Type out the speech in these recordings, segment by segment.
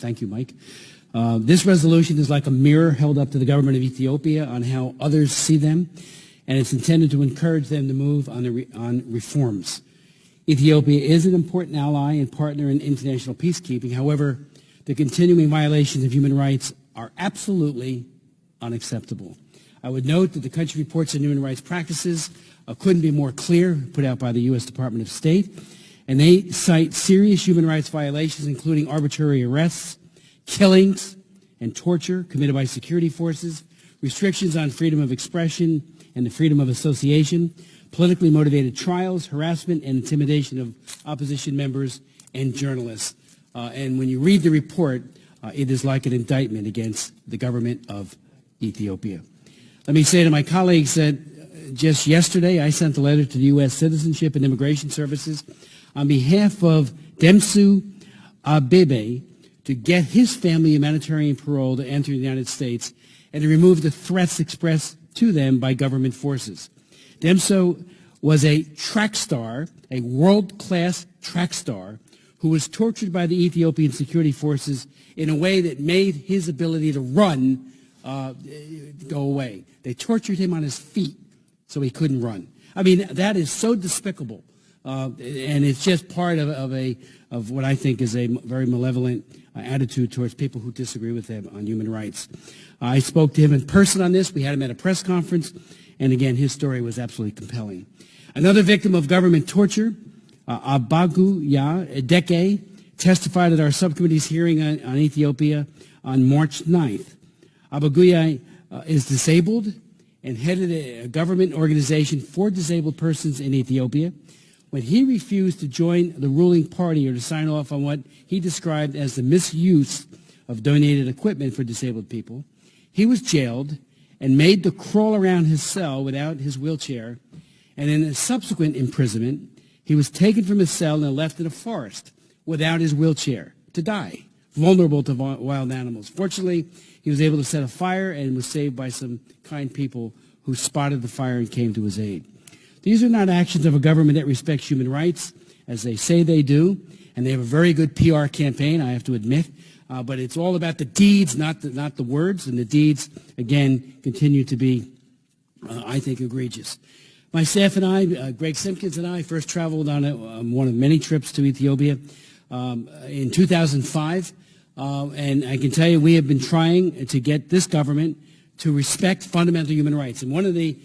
Thank you, Mike. This resolution is like a mirror held up to the government of Ethiopia on how others see them, and it's intended to encourage them to move on reforms. Ethiopia is an important ally and partner in international peacekeeping. However, the continuing violations of human rights are absolutely unacceptable. I would note that the country reports on human rights practices couldn't be more clear, put out by the U.S. Department of State, and they cite serious human rights violations, including arbitrary arrests, killings, and torture committed by security forces, restrictions on freedom of expression and the freedom of association, politically motivated trials, harassment, and intimidation of opposition members and journalists. And when you read the report, it is like an indictment against the government of Ethiopia. Let me say to my colleagues that just yesterday I sent a letter to the U.S. Citizenship and Immigration Services on behalf of Demsu Abebe to get his family humanitarian parole to enter the United States and to remove the threats expressed to them by government forces. Demso was a track star, a world-class track star, who was tortured by the Ethiopian security forces in a way that made his ability to run go away. They tortured him on his feet so he couldn't run. I mean, that is so despicable, and it's just part of what I think is a very malevolent attitude towards people who disagree with him on human rights. I spoke to him in person on this. We had him at a press conference, and again, his story was absolutely compelling. Another victim of government torture, Abaguya Edeke, testified at our subcommittee's hearing on Ethiopia on March 9th. Abaguya is disabled and headed a government organization for disabled persons in Ethiopia. When he refused to join the ruling party or to sign off on what he described as the misuse of donated equipment for disabled people, he was jailed and made to crawl around his cell without his wheelchair. And in a subsequent imprisonment, he was taken from his cell and left in a forest without his wheelchair to die, vulnerable to wild animals. Fortunately, he was able to set a fire and was saved by some kind people who spotted the fire and came to his aid. These are not actions of a government that respects human rights, as they say they do, and they have a very good PR campaign, I have to admit, but it's all about the deeds, not the words, and the deeds, again, continue to be, I think, egregious. My staff and I, Greg Simpkins and I, first traveled on one of many trips to Ethiopia in 2005, and I can tell you we have been trying to get this government to respect fundamental human rights. And one of the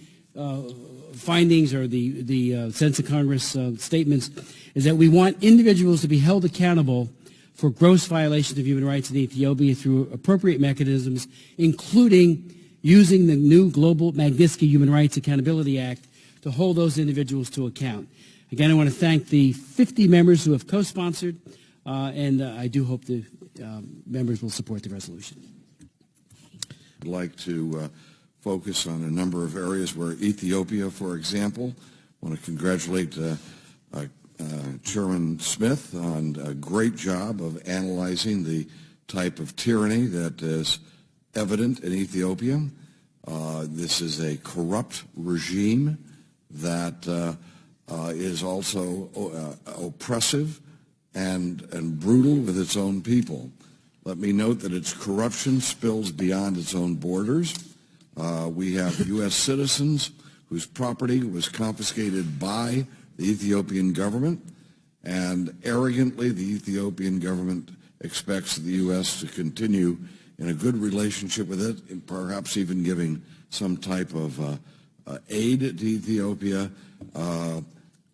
findings or the Sense of Congress statements is that we want individuals to be held accountable for gross violations of human rights in Ethiopia through appropriate mechanisms, including using the new Global Magnitsky Human Rights Accountability Act to hold those individuals to account. Again, I want to thank the 50 members who have co-sponsored, and I do hope the members will support the resolution. I'd like to focus on a number of areas where Ethiopia, for example, I want to congratulate Chairman Smith on a great job of analyzing the type of tyranny that is evident in Ethiopia. This is a corrupt regime that is also oppressive and brutal with its own people. Let me note that its corruption spills beyond its own borders. We have U.S. citizens whose property was confiscated by the Ethiopian government, and arrogantly the Ethiopian government expects the U.S. to continue in a good relationship with it, and perhaps even giving some type of aid to Ethiopia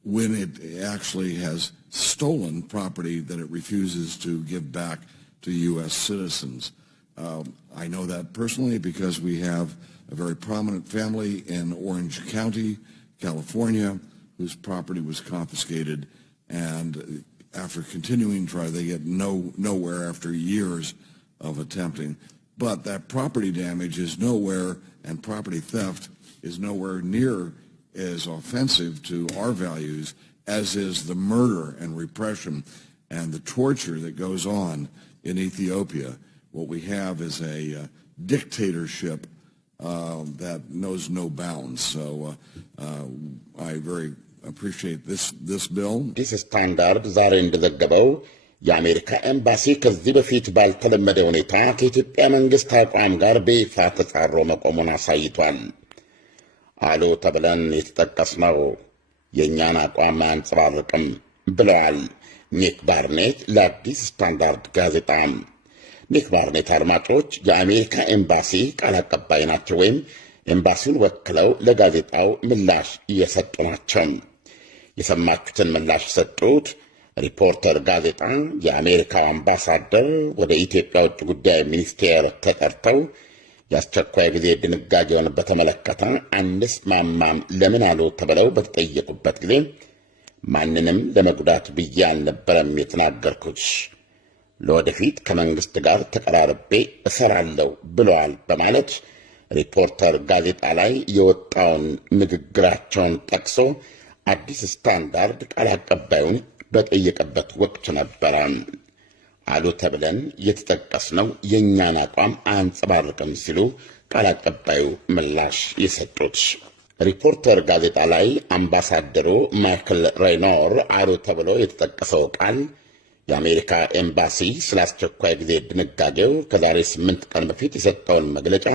when it actually has stolen property that it refuses to give back to U.S. citizens. I know that personally because we have a very prominent family in Orange County, California, whose property was confiscated, and after continuing to try, they get nowhere after years of attempting. But that property damage is nowhere, and property theft is nowhere near as offensive to our values as is the murder and repression and the torture that goes on in Ethiopia. What we have is a dictatorship that knows no bounds. So I very appreciate this bill. ዲስ ስታንዳርድ ዛሬ እንደዘገበው የአሜሪካ ኤምባሲ ከዚህ በፊት ባልተለመደ ሁኔታ ከኢትዮጵያ መንግሥት አቋም ጋር በይፋ ተጻሮ መቆሙን አሳይቷል። አሉ ተብለን የተጠቀስነው የእኛን አቋም አያንጸባርቅም ብለዋል ኒክ ባርኔት ለአዲስ ስታንዳርድ ጋዜጣ። ኒክ ባርኔት አድማጮች የአሜሪካ ኤምባሲ ቃል አቀባይ ናቸው፣ ወይም ኤምባሲውን ወክለው ለጋዜጣው ምላሽ እየሰጡ ናቸው። የሰማችሁትን ምላሽ የሰጡት ሪፖርተር ጋዜጣ የአሜሪካው አምባሳደር ወደ ኢትዮጵያ ውጭ ጉዳይ ሚኒስቴር ተጠርተው የአስቸኳይ ጊዜ ድንጋጌውን በተመለከተ አንስማማም ለምን አሉ ተብለው በተጠየቁበት ጊዜ ማንንም ለመጉዳት ብዬ አልነበረም የተናገርኩት፣ ለወደፊት ከመንግሥት ጋር ተቀራርቤ እሰራለሁ ብለዋል በማለት ሪፖርተር ጋዜጣ ላይ የወጣውን ንግግራቸውን ጠቅሶ አዲስ ስታንዳርድ ቃል አቀባዩን በጠየቀበት ወቅት ነበረ። አሉ ተብለን የተጠቀስነው የእኛን አቋም አያንጸባርቅም ሲሉ ቃል አቀባዩ ምላሽ የሰጡት። ሪፖርተር ጋዜጣ ላይ አምባሳደሩ ማይክል ሬይኖር አሉ ተብሎ የተጠቀሰው ቃል የአሜሪካ ኤምባሲ ስለ አስቸኳይ ጊዜ ድንጋጌው ከዛሬ 8 ቀን በፊት የሰጠውን መግለጫ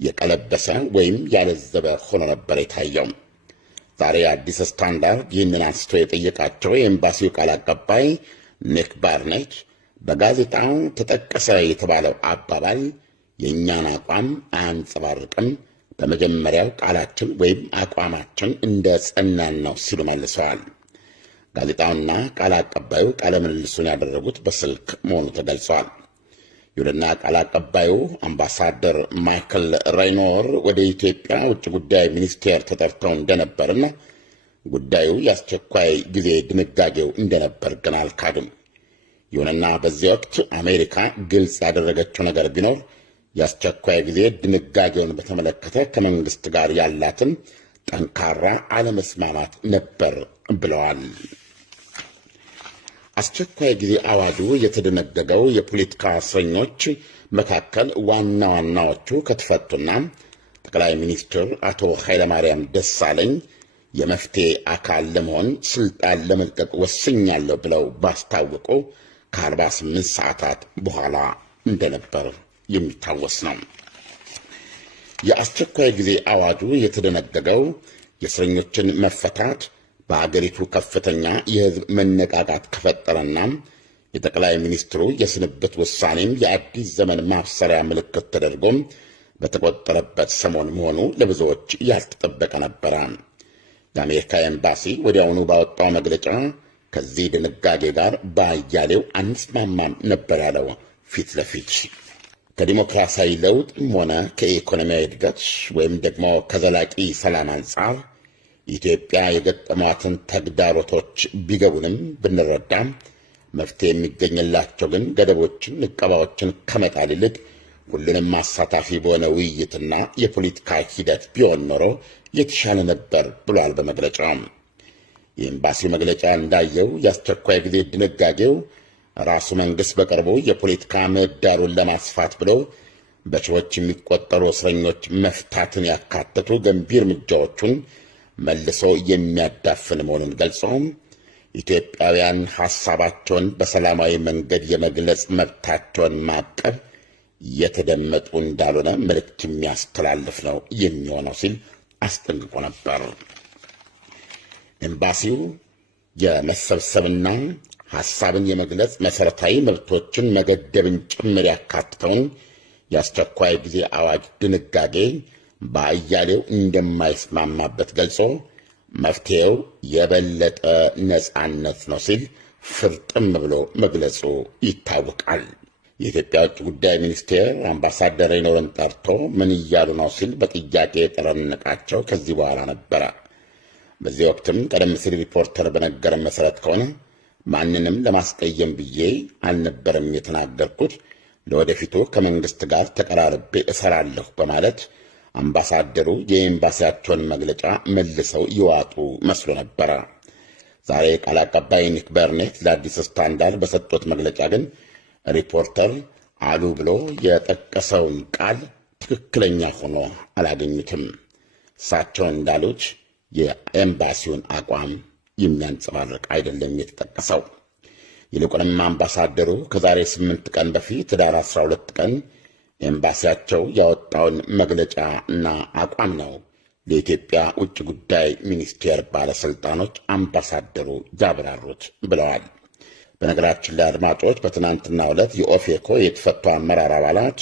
የቀለበሰ ወይም ያለዘበ ሆኖ ነበር የታየው። ዛሬ አዲስ ስታንዳርድ ይህንን አንስቶ የጠየቃቸው የኤምባሲው ቃል አቀባይ ኒክ ባርኔት በጋዜጣው ተጠቀሰ የተባለው አባባል የእኛን አቋም አያንጸባርቅም፣ በመጀመሪያው ቃላችን ወይም አቋማችን እንደ ጸናን ነው ሲሉ መልሰዋል። ጋዜጣውና ቃል አቀባዩ ቃለ ምልልሱን ያደረጉት በስልክ መሆኑ ተገልጿል። ይሁንና ቃል አቀባዩ አምባሳደር ማይክል ሬይኖር ወደ ኢትዮጵያ ውጭ ጉዳይ ሚኒስቴር ተጠርተው እንደነበርና ጉዳዩ የአስቸኳይ ጊዜ ድንጋጌው እንደነበር ግን አልካዱም። ይሁንና በዚህ ወቅት አሜሪካ ግልጽ ያደረገችው ነገር ቢኖር የአስቸኳይ ጊዜ ድንጋጌውን በተመለከተ ከመንግሥት ጋር ያላትን ጠንካራ አለመስማማት ነበር ብለዋል። አስቸኳይ ጊዜ አዋጁ የተደነገገው የፖለቲካ እስረኞች መካከል ዋና ዋናዎቹ ከተፈቱና ጠቅላይ ሚኒስትር አቶ ኃይለማርያም ደሳለኝ የመፍትሄ አካል ለመሆን ስልጣን ለመልቀቅ ወስኛለሁ ብለው ባስታወቁ ከ48 ሰዓታት በኋላ እንደነበር የሚታወስ ነው። የአስቸኳይ ጊዜ አዋጁ የተደነገገው የእስረኞችን መፈታት በአገሪቱ ከፍተኛ የሕዝብ መነቃቃት ከፈጠረና የጠቅላይ ሚኒስትሩ የስንብት ውሳኔም የአዲስ ዘመን ማብሰሪያ ምልክት ተደርጎም በተቆጠረበት ሰሞን መሆኑ ለብዙዎች ያልተጠበቀ ነበረ። የአሜሪካ ኤምባሲ ወዲያውኑ ባወጣው መግለጫ ከዚህ ድንጋጌ ጋር በአያሌው አንስማማም ነበር ያለው። ፊት ለፊት ከዲሞክራሲያዊ ለውጥም ሆነ ከኢኮኖሚያዊ እድገት ወይም ደግሞ ከዘላቂ ሰላም አንጻር ኢትዮጵያ የገጠሟትን ተግዳሮቶች ቢገቡንም ብንረዳም መፍትሄ የሚገኝላቸው ግን ገደቦችን፣ ዕቀባዎችን ከመጣል ይልቅ ሁሉንም አሳታፊ በሆነ ውይይትና የፖለቲካ ሂደት ቢሆን ኖሮ የተሻለ ነበር ብሏል በመግለጫው። የኤምባሲው መግለጫ እንዳየው የአስቸኳይ ጊዜ ድንጋጌው ራሱ መንግሥት በቅርቡ የፖለቲካ ምህዳሩን ለማስፋት ብሎ በሺዎች የሚቆጠሩ እስረኞች መፍታትን ያካተቱ ገንቢ እርምጃዎቹን መልሶ የሚያዳፍን መሆኑን ገልጾ ኢትዮጵያውያን ሐሳባቸውን በሰላማዊ መንገድ የመግለጽ መብታቸውን ማቀብ የተደመጡ እንዳልሆነ መልእክት የሚያስተላልፍ ነው የሚሆነው ሲል አስጠንቅቆ ነበር። ኤምባሲው የመሰብሰብና ሐሳብን የመግለጽ መሠረታዊ መብቶችን መገደብን ጭምር ያካትተውን የአስቸኳይ ጊዜ አዋጅ ድንጋጌ በአያሌው እንደማይስማማበት ገልጾ መፍትሔው የበለጠ ነጻነት ነው ሲል ፍርጥም ብሎ መግለጹ ይታወቃል። የኢትዮጵያ ውጭ ጉዳይ ሚኒስቴር አምባሳደር ሬይኖርን ጠርቶ ምን እያሉ ነው ሲል በጥያቄ የጠረነቃቸው ከዚህ በኋላ ነበረ። በዚህ ወቅትም ቀደም ሲል ሪፖርተር በነገረን መሠረት ከሆነ ማንንም ለማስቀየም ብዬ አልነበረም የተናገርኩት፣ ለወደፊቱ ከመንግሥት ጋር ተቀራርቤ እሰራለሁ በማለት አምባሳደሩ የኤምባሲያቸውን መግለጫ መልሰው ይዋጡ መስሎ ነበረ። ዛሬ ቃል አቀባይ ኒክ ባርኔት ለአዲስ ስታንዳርድ በሰጡት መግለጫ ግን ሪፖርተር አሉ ብሎ የጠቀሰውን ቃል ትክክለኛ ሆኖ አላገኙትም። እሳቸው እንዳሉት የኤምባሲውን አቋም የሚያንጸባርቅ አይደለም የተጠቀሰው። ይልቁንም አምባሳደሩ ከዛሬ 8 ቀን በፊት ዳር 12 ቀን ኤምባሲያቸው ያወጣውን መግለጫና አቋም ነው ለኢትዮጵያ ውጭ ጉዳይ ሚኒስቴር ባለስልጣኖች አምባሳደሩ ያብራሩት ብለዋል። በነገራችን ላይ አድማጮች በትናንትናው ዕለት የኦፌኮ የተፈቱ አመራር አባላት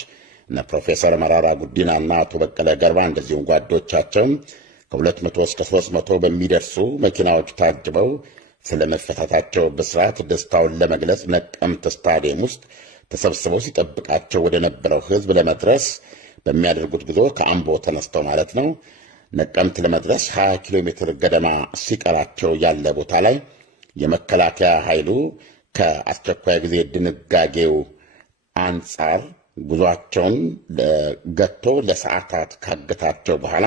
እነ ፕሮፌሰር መራራ ጉዲናና አቶ በቀለ ገርባ እንደዚሁም ጓዶቻቸው ከ200 እስከ 300 በሚደርሱ መኪናዎች ታጅበው ስለመፈታታቸው በስርዓት ደስታውን ለመግለጽ ነቀምት ስታዲየም ውስጥ ተሰብስበው ሲጠብቃቸው ወደ ነበረው ሕዝብ ለመድረስ በሚያደርጉት ጉዞ ከአምቦ ተነስተው ማለት ነው ነቀምት ለመድረስ 20 ኪሎ ሜትር ገደማ ሲቀራቸው ያለ ቦታ ላይ የመከላከያ ኃይሉ ከአስቸኳይ ጊዜ ድንጋጌው አንጻር ጉዟቸውን ገቶ ለሰዓታት ካገታቸው በኋላ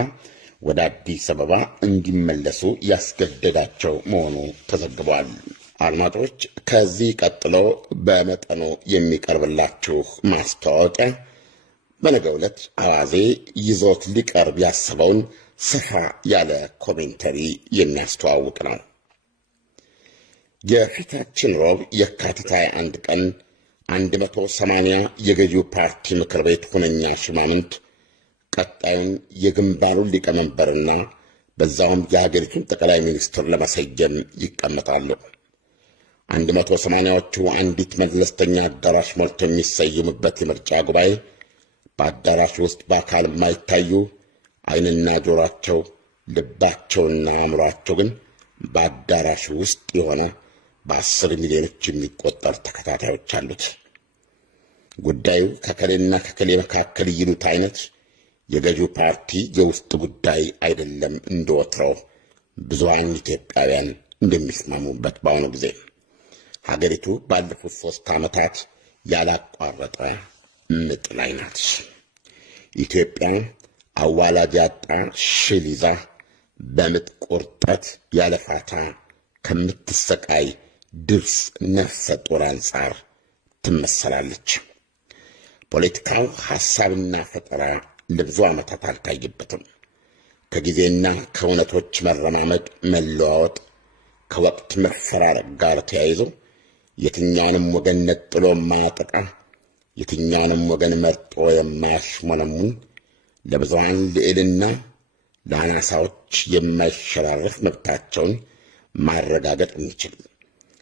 ወደ አዲስ አበባ እንዲመለሱ ያስገደዳቸው መሆኑ ተዘግቧል። አድማጮች ከዚህ ቀጥሎ በመጠኑ የሚቀርብላችሁ ማስታወቂያ በነገው ዕለት አዋዜ ይዞት ሊቀርብ ያሰበውን ሰፋ ያለ ኮሜንተሪ የሚያስተዋውቅ ነው። የፊታችን ሮብ የካቲት 21 ቀን 180 የገዢው ፓርቲ ምክር ቤት ሁነኛ ሽማምንት ቀጣዩን የግንባሩን ሊቀመንበርና በዛውም የሀገሪቱን ጠቅላይ ሚኒስትር ለመሰየም ይቀመጣሉ። 180ዎቹ አንዲት መለስተኛ አዳራሽ ሞልቶ የሚሰይሙበት የምርጫ ጉባኤ በአዳራሽ ውስጥ በአካል የማይታዩ ዓይንና ጆሯቸው ልባቸውና አእምሯቸው ግን በአዳራሽ ውስጥ የሆነ በ10 ሚሊዮኖች የሚቆጠር ተከታታዮች አሉት። ጉዳዩ ከከሌና ከከሌ መካከል ይሉት አይነት የገዢው ፓርቲ የውስጥ ጉዳይ አይደለም። እንደወትረው ብዙሃን ኢትዮጵያውያን እንደሚስማሙበት በአሁኑ ጊዜ ሀገሪቱ ባለፉት 3 ዓመታት ያላቋረጠ ምጥ ላይ ናት። ኢትዮጵያ አዋላጅ ያጣ ሽል ይዛ በምጥ ቁርጠት ያለፋታ ከምትሰቃይ ድርስ ነፍሰ ጡር አንጻር ትመሰላለች። ፖለቲካው ሐሳብና ፈጠራ ለብዙ ዓመታት አልታየበትም። ከጊዜና ከእውነቶች መረማመድ መለዋወጥ ከወቅት መፈራረቅ ጋር ተያይዞ የትኛውንም ወገን ነጥሎ የማያጠቃ የትኛውንም ወገን መርጦ የማያሽሞነሙን ለብዙሃን ልዕልና ለአናሳዎች የማይሸራረፍ መብታቸውን ማረጋገጥ የሚችል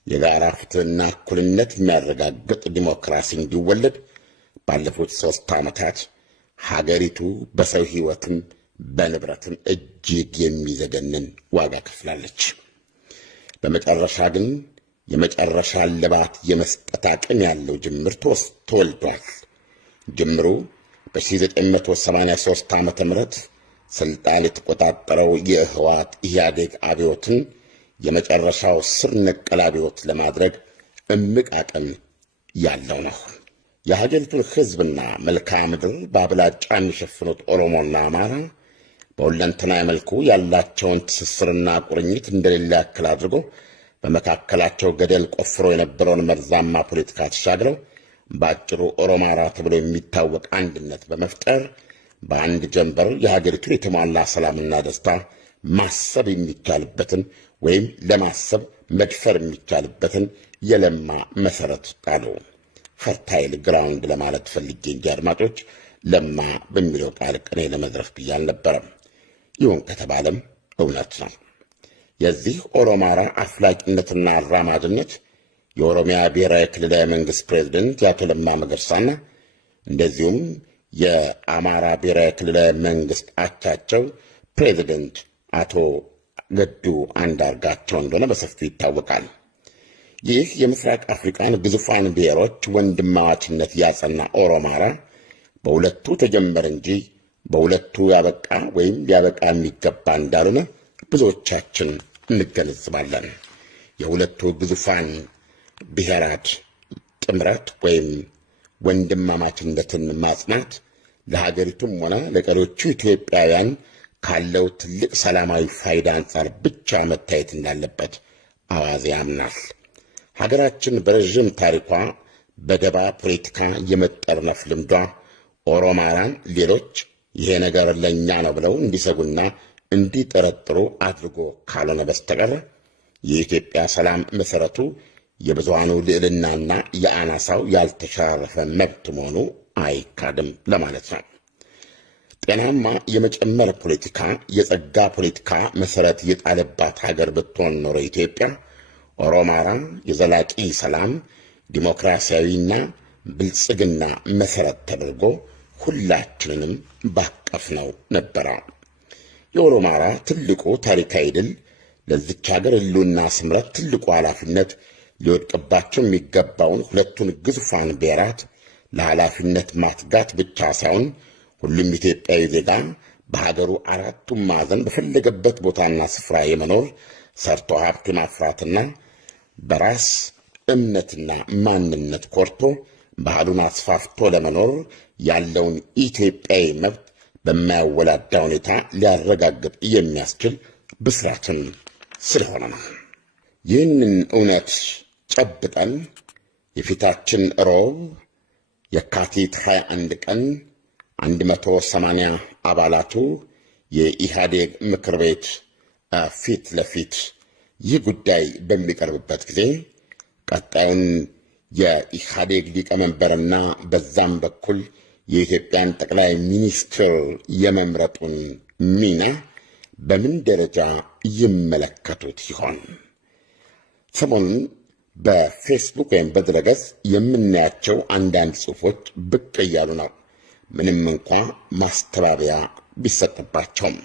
የጋራ ፍትሕና እኩልነት የሚያረጋግጥ ዲሞክራሲ እንዲወለድ ባለፉት 3 ዓመታት ሀገሪቱ በሰው ሕይወትም በንብረትም እጅግ የሚዘገንን ዋጋ ከፍላለች። በመጨረሻ ግን የመጨረሻ ልባት የመስጠት አቅም ያለው ጅምር ተወልዷል። ጅምሩ በ1983 ዓ.ም ስልጣን የተቆጣጠረው የህወሓት ኢህአዴግ አብዮትን የመጨረሻው ስር ነቀል አብዮት ለማድረግ እምቅ አቅም ያለው ነው። የሀገሪቱን ሕዝብና መልክዓ ምድር በአብላጫ የሚሸፍኑት ኦሮሞና አማራ በሁለንተናዊ መልኩ ያላቸውን ትስስርና ቁርኝት እንደሌለ ያክል አድርጎ በመካከላቸው ገደል ቆፍሮ የነበረውን መርዛማ ፖለቲካ ተሻግረው በአጭሩ ኦሮማራ ተብሎ የሚታወቅ አንድነት በመፍጠር በአንድ ጀንበር የሀገሪቱን የተሟላ ሰላምና ደስታ ማሰብ የሚቻልበትን ወይም ለማሰብ መድፈር የሚቻልበትን የለማ መሰረት ጣሉ። ፈርታይል ግራውንድ ለማለት ፈልጌ እንጂ አድማጮች ለማ በሚለው ቃል ቅኔ ለመዝረፍ ብዬ አልነበረም። ይሁን ከተባለም እውነት ነው። የዚህ ኦሮማራ አፍላቂነትና አራማጅነት የኦሮሚያ ብሔራዊ ክልላዊ መንግሥት ፕሬዝደንት የአቶ ለማ መገርሳና እንደዚሁም የአማራ ብሔራዊ ክልላዊ መንግሥት አቻቸው ፕሬዝደንት አቶ ገዱ አንዳርጋቸው እንደሆነ በሰፊው ይታወቃል። ይህ የምስራቅ አፍሪካን ግዙፋን ብሔሮች ወንድማማችነት ያጸና ኦሮማራ በሁለቱ ተጀመረ እንጂ በሁለቱ ያበቃ ወይም ሊያበቃ የሚገባ እንዳልሆነ ብዙዎቻችን እንገነዝባለን። የሁለቱ ግዙፋን ብሔራት ጥምረት ወይም ወንድማማችነትን ማጽናት ለሀገሪቱም ሆነ ለቀሪዎቹ ኢትዮጵያውያን ካለው ትልቅ ሰላማዊ ፋይዳ አንጻር ብቻ መታየት እንዳለበት አዋዜ ያምናል። ሀገራችን በረዥም ታሪኳ በደባ ፖለቲካ የመጠርነፍ ልምዷ ኦሮማራን ሌሎች ይሄ ነገር ለእኛ ነው ብለው እንዲሰጉና እንዲጠረጥሩ አድርጎ ካልሆነ በስተቀር የኢትዮጵያ ሰላም መሠረቱ የብዙሃኑ ልዕልናና የአናሳው ያልተሸራረፈ መብት መሆኑ አይካድም ለማለት ነው። ጤናማ የመጨመር ፖለቲካ፣ የጸጋ ፖለቲካ መሰረት የጣለባት ሀገር ብትሆን ኖሮ ኢትዮጵያ ኦሮማራ የዘላቂ ሰላም ዲሞክራሲያዊና ብልጽግና መሰረት ተደርጎ ሁላችንንም ባቀፍ ነው ነበረ። የኦሮማራ ትልቁ ታሪካዊ ድል ለዚች ሀገር ህልውና ስምረት ትልቁ ኃላፊነት ሊወድቅባቸው የሚገባውን ሁለቱን ግዙፋን ብሔራት ለኃላፊነት ማትጋት ብቻ ሳይሆን ሁሉም ኢትዮጵያዊ ዜጋ በሀገሩ አራቱም ማዕዘን በፈለገበት ቦታና ስፍራ የመኖር ሰርቶ ሀብት ማፍራትና በራስ እምነትና ማንነት ኮርቶ ባህሉን አስፋፍቶ ለመኖር ያለውን ኢትዮጵያዊ መብት በማያወላዳ ሁኔታ ሊያረጋግጥ የሚያስችል ብስራትም ስለሆነ ነው። ይህንን እውነት ጨብጠን የፊታችን ሮብ የካቲት 21 ቀን 180 አባላቱ የኢህአዴግ ምክር ቤት ፊት ለፊት ይህ ጉዳይ በሚቀርብበት ጊዜ ቀጣዩን የኢህአዴግ ሊቀመንበርና በዛም በኩል የኢትዮጵያን ጠቅላይ ሚኒስትር የመምረጡን ሚና በምን ደረጃ ይመለከቱት ይሆን? ሰሞኑን በፌስቡክ ወይም በድረገጽ የምናያቸው አንዳንድ ጽሑፎች ብቅ እያሉ ነው፣ ምንም እንኳ ማስተባበያ ቢሰጥባቸውም።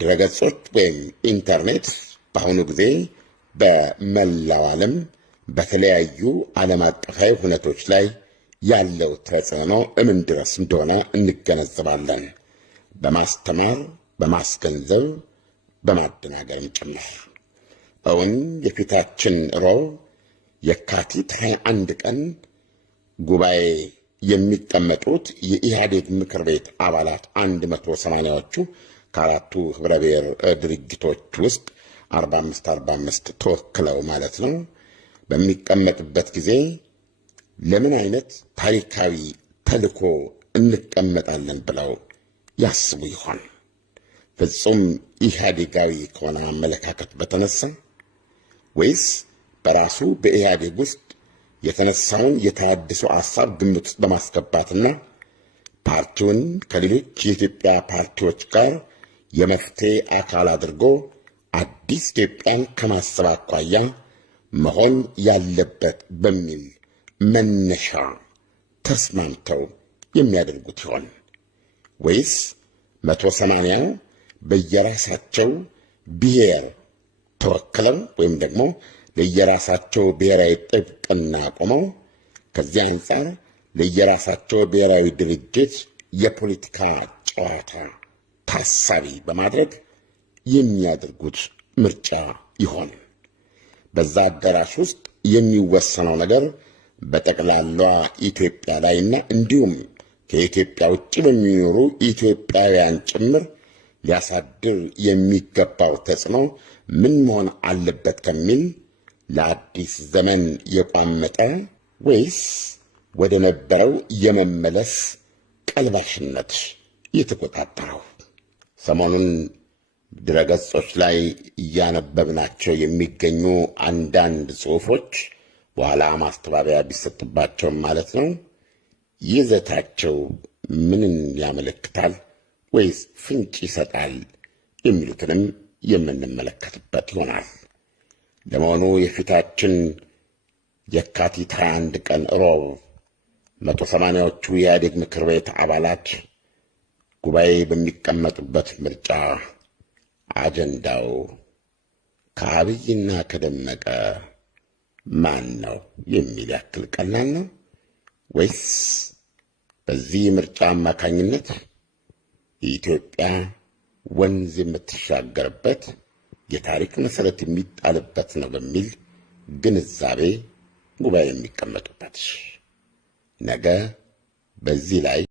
ድረገጾች ወይም ኢንተርኔት በአሁኑ ጊዜ በመላው ዓለም በተለያዩ ዓለም አቀፋዊ ሁነቶች ላይ ያለው ተጽዕኖ እምን ድረስ እንደሆነ እንገነዘባለን። በማስተማር በማስገንዘብ በማደናገርም ጭምር። እውን የፊታችን ሮብ የካቲት 21 ቀን ጉባኤ የሚቀመጡት የኢህአዴግ ምክር ቤት አባላት 180ዎቹ ከአራቱ ህብረ ብሔር ድርጅቶች ውስጥ 45 ተወክለው ማለት ነው በሚቀመጥበት ጊዜ ለምን አይነት ታሪካዊ ተልዕኮ እንቀመጣለን ብለው ያስቡ ይሆን? ፍጹም ኢህአዴጋዊ ከሆነ አመለካከት በተነሳ ወይስ በራሱ በኢህአዴግ ውስጥ የተነሳውን የተሃድሶ ሐሳብ ግምት ውስጥ በማስገባትና ፓርቲውን ከሌሎች የኢትዮጵያ ፓርቲዎች ጋር የመፍትሄ አካል አድርጎ አዲስ ኢትዮጵያን ከማሰብ አኳያ መሆን ያለበት በሚል መነሻ ተስማምተው የሚያደርጉት ይሆን? ወይስ 180 በየራሳቸው ብሔር ተወክለው ወይም ደግሞ ለየራሳቸው ብሔራዊ ጥብቅና ቆመው ከዚያ አንጻር ለየራሳቸው ብሔራዊ ድርጅት የፖለቲካ ጨዋታ ታሳቢ በማድረግ የሚያደርጉት ምርጫ ይሆን? በዛ አዳራሽ ውስጥ የሚወሰነው ነገር በጠቅላላ ኢትዮጵያ ላይና እንዲሁም ከኢትዮጵያ ውጭ በሚኖሩ ኢትዮጵያውያን ጭምር ሊያሳድር የሚገባው ተጽዕኖ ምን መሆን አለበት ከሚል ለአዲስ ዘመን የቋመጠ ወይስ ወደ ነበረው የመመለስ ቀልባሽነት የተቆጣጠረው? ሰሞኑን ድረገጾች ላይ እያነበብናቸው የሚገኙ አንዳንድ ጽሑፎች በኋላ ማስተባበያ ቢሰጥባቸውም ማለት ነው ይዘታቸው ምንን ያመለክታል ወይስ ፍንጭ ይሰጣል የሚሉትንም የምንመለከትበት ይሆናል። ለመሆኑ የፊታችን የካቲት 21 ቀን ሮብ 180ዎቹ የኢህአዴግ ምክር ቤት አባላት ጉባኤ በሚቀመጡበት ምርጫ አጀንዳው ከአብይና ከደመቀ ማን ነው የሚል ያክል ቀላል ነው ወይስ በዚህ ምርጫ አማካኝነት የኢትዮጵያ ወንዝ የምትሻገርበት የታሪክ መሰረት የሚጣልበት ነው በሚል ግንዛቤ ጉባኤ የሚቀመጡበት? ነገ በዚህ ላይ